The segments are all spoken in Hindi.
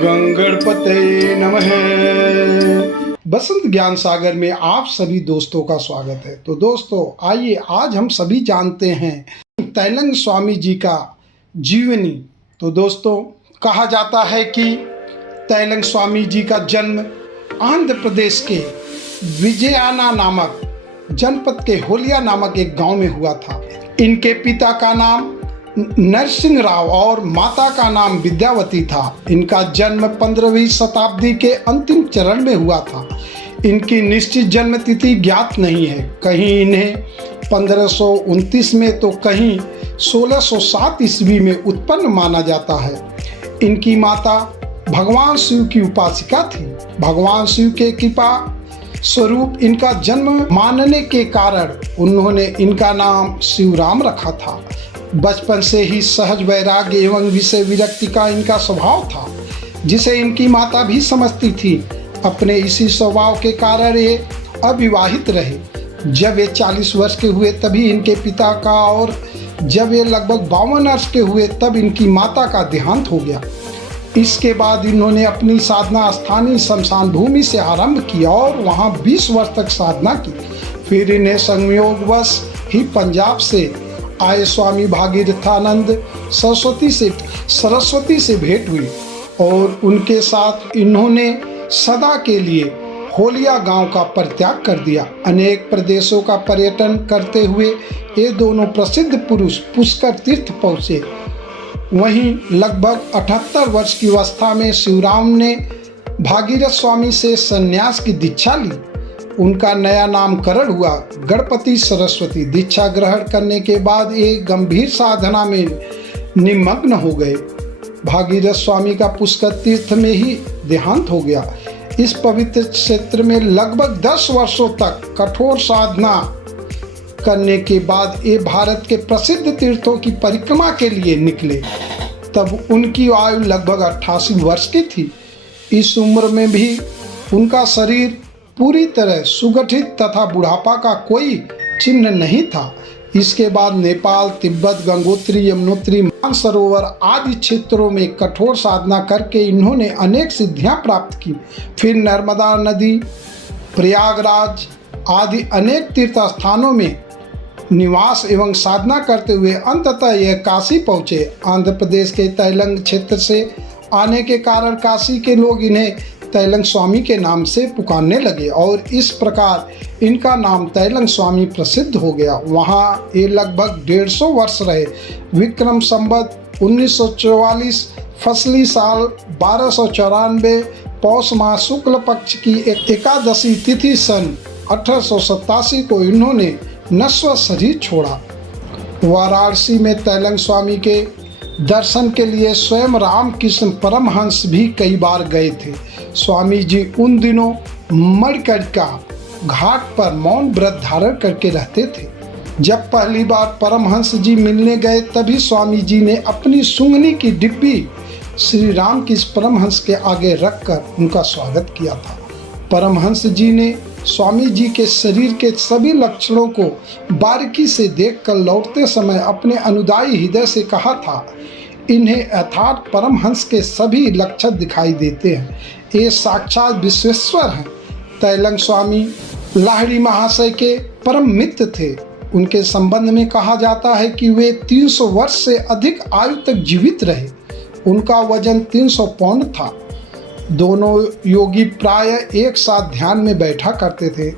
गणपतये नमः। बसंत ज्ञान सागर में आप सभी दोस्तों का स्वागत है। तो दोस्तों आइए आज हम सभी जानते हैं तैलंग स्वामी जी का जीवनी। तो दोस्तों कहा जाता है कि तैलंग स्वामी जी का जन्म आंध्र प्रदेश के विजयाना नामक जनपद के होलिया नामक एक गांव में हुआ था। इनके पिता का नाम नरसिंह राव और माता का नाम विद्यावती था। इनका जन्म 15वीं शताब्दी के अंतिम चरण में हुआ था। इनकी निश्चित जन्म तिथि ज्ञात नहीं है। कहीं इन्हें 1529 में तो कहीं 1607 ईस्वी में उत्पन्न माना जाता है। इनकी माता भगवान शिव की उपासिका थी। भगवान शिव के कृपा स्वरूप इनका जन्म मानने के कारण उन्होंने इनका नाम शिवराम रखा था। बचपन से ही सहज वैराग्य एवं विषय विरक्ति का इनका स्वभाव था, जिसे इनकी माता भी समझती थी। अपने इसी स्वभाव के कारण ये अविवाहित रहे। जब ये 40 वर्ष के हुए तभी इनके पिता का और जब ये लगभग 52 वर्ष के हुए तब इनकी माता का देहांत हो गया। इसके बाद इन्होंने अपनी साधना स्थानीय शमशान भूमि से आरंभ किया और वहाँ 20 वर्ष तक साधना की। फिर इन्हें संयोगवश ही पंजाब से आए स्वामी भागीरथानंद सरस्वती से भेंट हुई और उनके साथ इन्होंने सदा के लिए होलिया गांव का परित्याग कर दिया। अनेक प्रदेशों का पर्यटन करते हुए ये दोनों प्रसिद्ध पुरुष पुष्कर तीर्थ पहुँचे। वहीं लगभग 78 वर्ष की अवस्था में शिवराम ने भागीरथ स्वामी से संन्यास की दीक्षा ली। उनका नया नामकरण हुआ गणपति सरस्वती। दीक्षा ग्रहण करने के बाद ये गंभीर साधना में निमग्न हो गए। भागीरथ स्वामी का पुष्कर तीर्थ में ही देहांत हो गया। इस पवित्र क्षेत्र में लगभग 10 वर्षों तक कठोर साधना करने के बाद ये भारत के प्रसिद्ध तीर्थों की परिक्रमा के लिए निकले। तब उनकी आयु लगभग 88 वर्ष की थी। इस उम्र में भी उनका शरीर पूरी तरह सुगठित तथा बुढ़ापा का कोई चिन्ह नहीं था। इसके बाद नेपाल, तिब्बत, गंगोत्री, यमुनोत्री, मानसरोवर आदि क्षेत्रों में कठोर साधना करके इन्होंने अनेक सिद्धियां प्राप्त की। फिर नर्मदा नदी, प्रयागराज आदि अनेक तीर्थ स्थानों में निवास एवं साधना करते हुए अंततः यह काशी पहुँचे। आंध्र प्रदेश के तैलंग क्षेत्र से आने के कारण काशी के लोग इन्हें तैलंग स्वामी के नाम से पुकारने लगे और इस प्रकार इनका नाम तैलंग स्वामी प्रसिद्ध हो गया। वहाँ ये लगभग 150 वर्ष रहे। विक्रम संवत 1944 फसली साल 1294 पौष माह शुक्ल पक्ष की एकादशी तिथि सन 1887 को इन्होंने नश्वर शरीर छोड़ा। वाराणसी में तैलंग स्वामी के दर्शन के लिए स्वयं रामकृष्ण परमहंस भी कई बार गए थे। स्वामी जी उन दिनों मणिकर्णिका घाट पर मौन व्रत धारण करके रहते थे। जब पहली बार परमहंस जी मिलने गए तभी स्वामी जी ने अपनी सुंगनी की डिब्बी श्री राम की परमहंस के आगे रखकर उनका स्वागत किया था। परमहंस जी ने स्वामी जी के शरीर के सभी लक्षणों को बारीकी से देखकर लौटते समय अपने अनुदायी हृदय से कहा था, इन्हें यथार्थ परमहंस के सभी लक्षण दिखाई देते हैं। ये साक्षात विश्वेश्वर हैं। तैलंग स्वामी लाहिड़ी महाशय के परम मित्र थे। उनके संबंध में कहा जाता है कि वे 300 वर्ष से अधिक आयु तक जीवित रहे। उनका वजन 300 पौंड था। दोनों योगी प्राय एक साथ ध्यान में बैठा करते थे।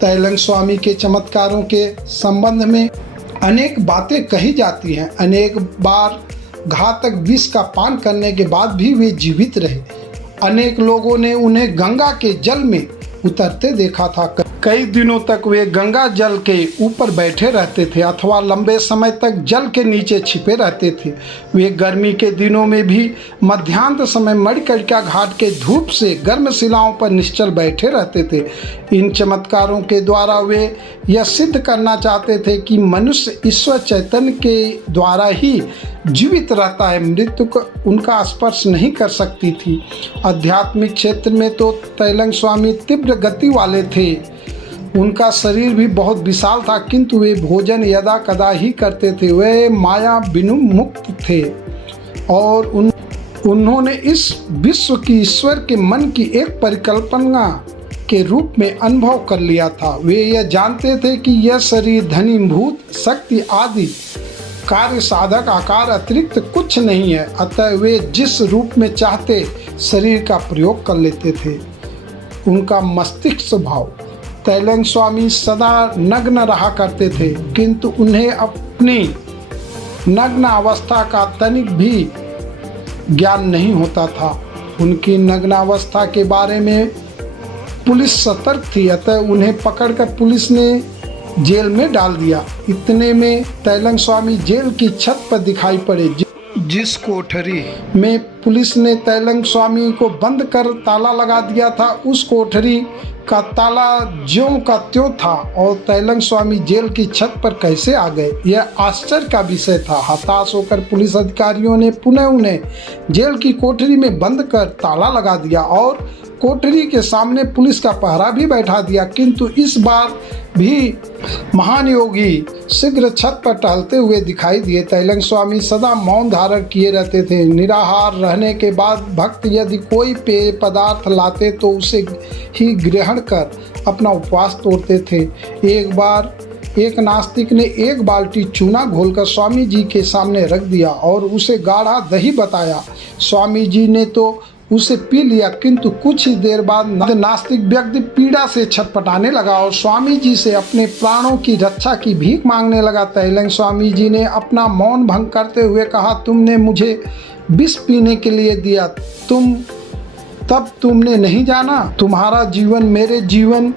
तैलंग स्वामी के चमत्कारों के संबंध में अनेक बातें कही जाती हैं। अनेक बार घातक विष का पान करने के बाद भी वे जीवित रहे। अनेक लोगों ने उन्हें गंगा के जल में उतरते देखा था। कई दिनों तक वे गंगा जल के ऊपर बैठे रहते थे अथवा लंबे समय तक जल के नीचे छिपे रहते थे। वे गर्मी के दिनों में भी मध्याह्न समय मणिकर्णिका घाट के धूप से गर्म शिलाओं पर निश्चल बैठे रहते थे। इन चमत्कारों के द्वारा वे यह सिद्ध करना चाहते थे कि मनुष्य ईश्वर चैतन्य के द्वारा ही जीवित रहता है, मृत्यु को उनका स्पर्श नहीं कर सकती थी। आध्यात्मिक क्षेत्र में तो तैलंग स्वामी तीव्र गति वाले थे। उनका शरीर भी बहुत विशाल था, किंतु वे भोजन यदा कदा ही करते थे। वे माया विमुक्त थे और उन्होंने इस विश्व की ईश्वर के मन की एक परिकल्पना के रूप में अनुभव कर लिया था। वे यह जानते थे कि यह शरीर धनीभूत शक्ति आदि कार्य साधक आकार अतिरिक्त कुछ नहीं है, अतः वे जिस रूप में चाहते शरीर का प्रयोग कर लेते थे। उनका मस्तिष्क स्वभाव। तैलंग स्वामी सदा नग्न रहा करते थे, किंतु उन्हें अपनी नग्न अवस्था का तनिक भी ज्ञान नहीं होता था। उनकी नग्नावस्था के बारे में पुलिस सतर्क थी, अतः उन्हें पकड़कर पुलिस ने जेल में डाल दिया। इतने में तैलंग स्वामी जेल की छत पर दिखाई पड़े। जिस कोठरी में पुलिस ने तैलंग स्वामी को बंद कर ताला लगा दिया था, उस कोठरी का ताला ज्यों का त्यों था और तैलंग स्वामी जेल की छत पर कैसे आ गए, यह आश्चर्य का विषय था। हताश होकर पुलिस अधिकारियों ने पुनः उन्हें जेल की कोठरी में बंद कर ताला लगा दिया और कोठरी के सामने पुलिस का पहरा भी बैठा दिया। किंतु इस बार भी महान योगी शीघ्र छत पर टहलते हुए दिखाई दिए। तैलंग स्वामी सदा मौन धारण किए रहते थे। निराहार रहने के बाद भक्त यदि कोई पेय पदार्थ लाते तो उसे ही ग्रहण कर अपना उपवास तोड़ते थे। एक बार एक नास्तिक ने एक बाल्टी चूना घोलकर स्वामी जी के सामने रख दिया और उसे गाढ़ा दही बताया। स्वामी जी ने तो उसे पी लिया, किंतु कुछ ही देर बाद नास्तिक व्यक्ति पीड़ा से छटपटाने लगा और स्वामी जी से अपने प्राणों की रक्षा की भीख मांगने लगा। तैलंग स्वामी जी ने अपना मौन भंग करते हुए कहा, तुमने मुझे विष पीने के लिए दिया, तब तुमने नहीं जाना तुम्हारा जीवन मेरे जीवन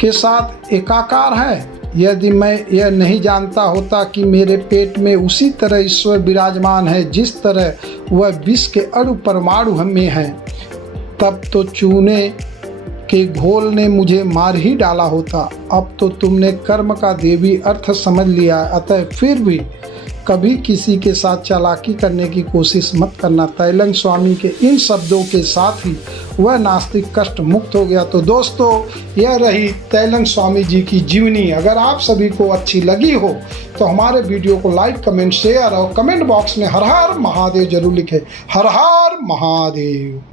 के साथ एकाकार है। यदि मैं यह नहीं जानता होता कि मेरे पेट में उसी तरह ईश्वर विराजमान है जिस तरह वह विष के अणु परमाणु में है, तब तो चूने के घोल ने मुझे मार ही डाला होता। अब तो तुमने कर्म का देवी अर्थ समझ लिया, अतः फिर भी कभी किसी के साथ चालाकी करने की कोशिश मत करना। तैलंग स्वामी के इन शब्दों के साथ ही वह नास्तिक कष्ट मुक्त हो गया। तो दोस्तों, यह रही तैलंग स्वामी जी की जीवनी। अगर आप सभी को अच्छी लगी हो तो हमारे वीडियो को लाइक, कमेंट, शेयर और कमेंट बॉक्स में हर हर महादेव जरूर लिखें। हर हर महादेव।